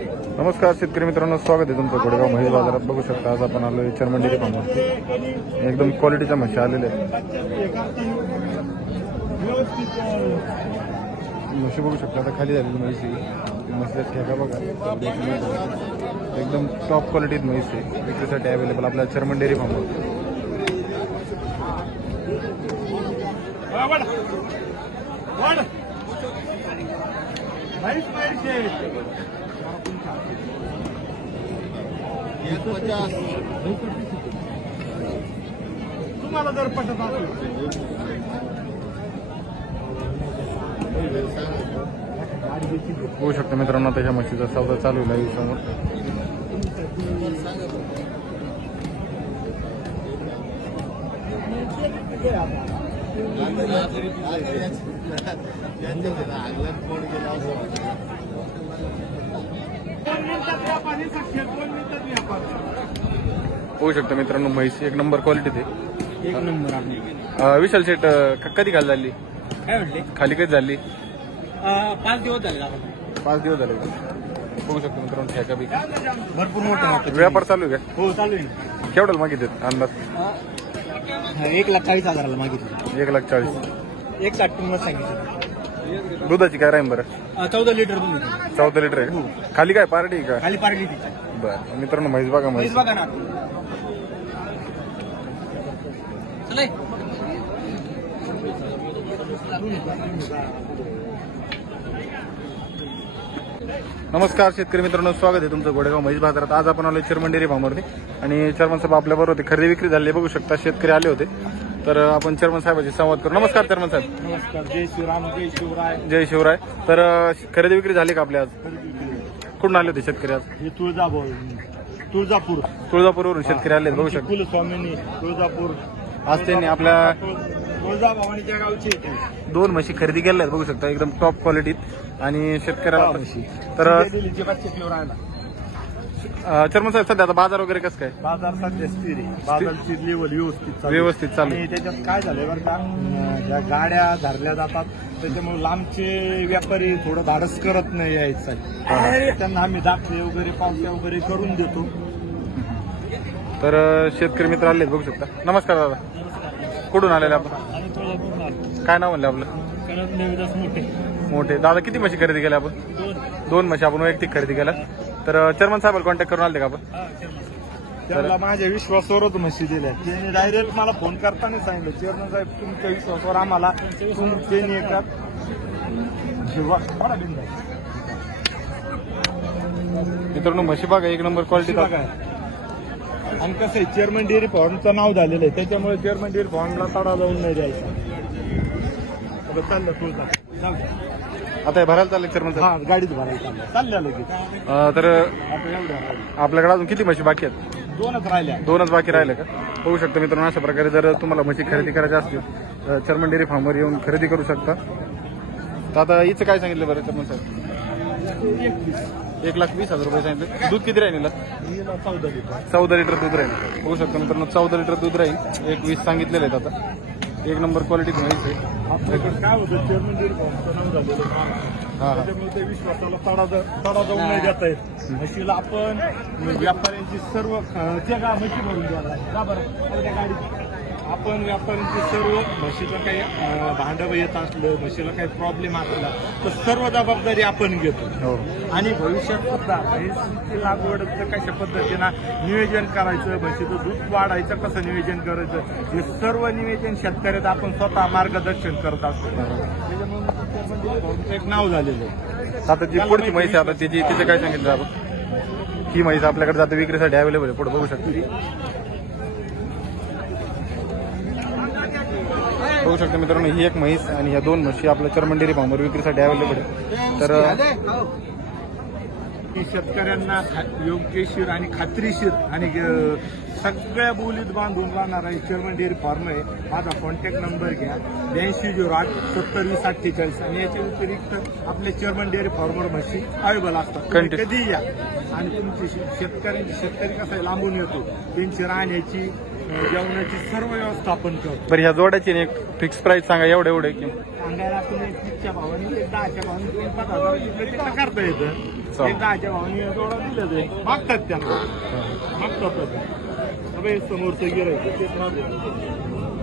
नमस्कार शेतकरी मित्रांनो, स्वागत आहे तुमचं गोडेगाव म्हैस बाजारात. बघू शकता आज आपण आलो चर्मन डेअरी फार्मवरती. एकदम क्वालिटीच्या म्हशी आलेल्या आहेत. म्हशी बघू शकता आता खाली झालेली म्हैस आहे. म्हशीचा ठेका बघा, एकदम टॉप क्वालिटीत म्हैस आहे. विक्रीसाठी अवेलेबल आपल्या चर्मन डेअरी फार्मवरती. तुम्हाला जर पटत असेल बघू शकता मित्रांनो, त्याच्या म्हशीचा सौदा चालू आहे समोर. होऊ शकतं मित्रांनो, म्हैस एक नंबर क्वालिटीत आहे. एक नंबर. विशाल शेट कधी खाली झाली? काय म्हटले? खाली कधी झाली? 5 दिवस झाले. 5 दिवस झाले. बघू शकतो मित्रांनो, ठेका बी भरपूर मोठा व्यापार चालू आहे का? हो चालू आहे. केवढ्याला मागितले अंदाज? 1,40,000 मागितलं. 1,40,000. 1,60 सांगितलं. दुधाची काय राहील बरं? 14 लिटर दूध. 14 लिटर आहे. खाली काय पार्टी आहे का? खाली पारली तिची. बरं मित्रांनो, म्हैस बघा. म्हैस बघा ना. चला नमस्कार शेतकरी मित्रांनो, स्वागत आहे तुमचं गोडेगाव म्हैस बाजारात. आज आपण आलो चर्मन डेअरी फार्मवरती आणि चर्मन साहेब आपल्याबरोबर होते. खरेदी विक्री झाली. बघू शकता शेतकरी आले होते, तर आपण चर्मन साहेबांशी संवाद करू. नमस्कार चर्मन साहेब. नमस्कार. जय श्रीराम. जय शिवराय. जय शिवराय. तर खरेदी विक्री झाली का आपल्या आज? कुठून आले होते शेतकरी आज? हे तुळजापूर. तुळजापूरवरून शेतकरी आले. बघू शकता कुलस्वामिनी तुळजापूर. आज त्यांनी आपल्या तुळजाभवानीच्या गावचे 2 म्हशी खरेदी केल्या आहेत. बघू शकता एकदम टॉप क्वालिटीत आणि शेतकऱ्याला तर चर्मन साहेब सध्या आता बाजार वगैरे कसं काय? बाजार सध्या स्थिर आहे. बाजारची लेवल व्यवस्थित चालू आणि त्याच्यात काय झालंय बरं का, ज्या गाड्या धरल्या जातात त्याच्यामुळे लांबचे व्यापारी थोडं धाडस करत नाही यायचं. त्यांना आम्ही दाखले वगैरे पावत्या वगैरे करून देतो. तर शेतकरी मित्र आले बघू शकता. नमस्कार दादा, कुठून आलेले आपण? काय नाव म्हणलं आपलं? मोठे दादा. किती म्हशी खरेदी केल्या आपण? 2 म्हशी आपण वैयक्तिक खरेदी केल्या. तर चर्मन साहेबांना कॉन्टॅक्ट करून आले का आपण? त्याला माझ्या विश्वासावरच म्हशी दिल्या. त्यांनी डायरेक्ट मला फोन करताना सांगितलं, चेअरमन साहेब तुमच्या विश्वासावर आम्हाला त्यांनी एका मित्रांनो म्हशी बघा, एक नंबर क्वालिटी बघा. आणि कसं आहे, चेअरमन डेअरी फार्मचं नाव झालेलं आहे, त्याच्यामुळे चेअरमन डेअरी फार्मला तडा जाऊन नाही द्यायचा. चाललं तुझा जाऊ द्या. आता हे भरायला चालले चर्मन साहेब? हा, गाडीत भरायला चालल्या लगेच. तर आपल्याकडे अजून किती म्हशी बाकी आहेत? 2च राहिल्या. 2च बाकी राहिले का? बघू शकता मित्रांनो, अशा प्रकारे जर तुम्हाला म्हशी खरेदी करायची असतील तर चर्मन डेअरी फार्मवर येऊन खरेदी करू शकता. तर आता हिचं काय सांगितलं बरं चर्मन साहेब? 1,20,000 रुपये सांगितलं. दूध किती राहील? 14 लिटर दूध राहील. बघू शकता मित्रांनो, 14 लिटर दूध राहील. 1,20 सांगितलेलं आहेत. आता एक नंबर क्वालिटी म्हैस आहे. काय होतं, चेअरमन डेअरी फार्मचं नाव झालेलं त्याच्यामुळे ते विश्वासाला तडा जाऊन नाही देता येत. म्हशीला आपण व्यापाऱ्यांची सर्व त्या म्हशी भरून द्यायला का बरं त्या गाडीत आपण व्यापाऱ्यांची सर्व म्हशीचं काही भांडवल येत असलं, म्हशीला काही प्रॉब्लेम असला तर सर्व जबाबदारी आपण घेतो. आणि भविष्यात सुद्धा म्हशीची लागवडचं कशा पद्धतीनं नियोजन करायचं, म्हशीचं दूध वाढायचं कसं नियोजन करायचं, हे सर्व नियोजन शेतकऱ्यात आपण स्वतः मार्गदर्शन करत असतो. त्याच्यामुळे एक नाव झालेलं आहे. आता जी पुढची म्हैस आहे, आता तिचे काय सांगितलं आपण? ही म्हैस आपल्याकडे जाते विक्रीसाठी अवेलेबल आहे. पुढे बघू शकतो. बघू शकता मित्रांनो, ही एक म्हैस आणि या 2 म्हशी आपल्या चर्मन डेअरी फार्मवर विक्रीसाठी अवेलेबल आहे. तर शेतकऱ्यांना योग्यशीर आणि खात्रीशीर आणि सगळ्या बोलीत बांधून राहणार आहे चेअरमन डेअरी फार्म आहे. माझा कॉन्टॅक्ट नंबर घ्या 8208 702048. आणि याच्या व्यतिरिक्त आपल्या चेअरमन डेअरी फार्मवर म्हशी अवेलेबल असतात. कधी या आणि तुमची शेतकरी कसं आहे, लांबून येतो, त्यांची राहण्याची जेवणाची सर्व व्यवस्था आपण करतो. बरं, ह्या जोड्याची एक फिक्स प्राइस सांगा. एवढे की सांगायला तुम्ही 30च्या भावाने 10च्या भावाने 5,000 करता येतं. 10चा. एक 10च्या भावाने जोडा दिलं ते मागतात त्यांना मागतातच. समोरचं गिरायचं तेच राहते.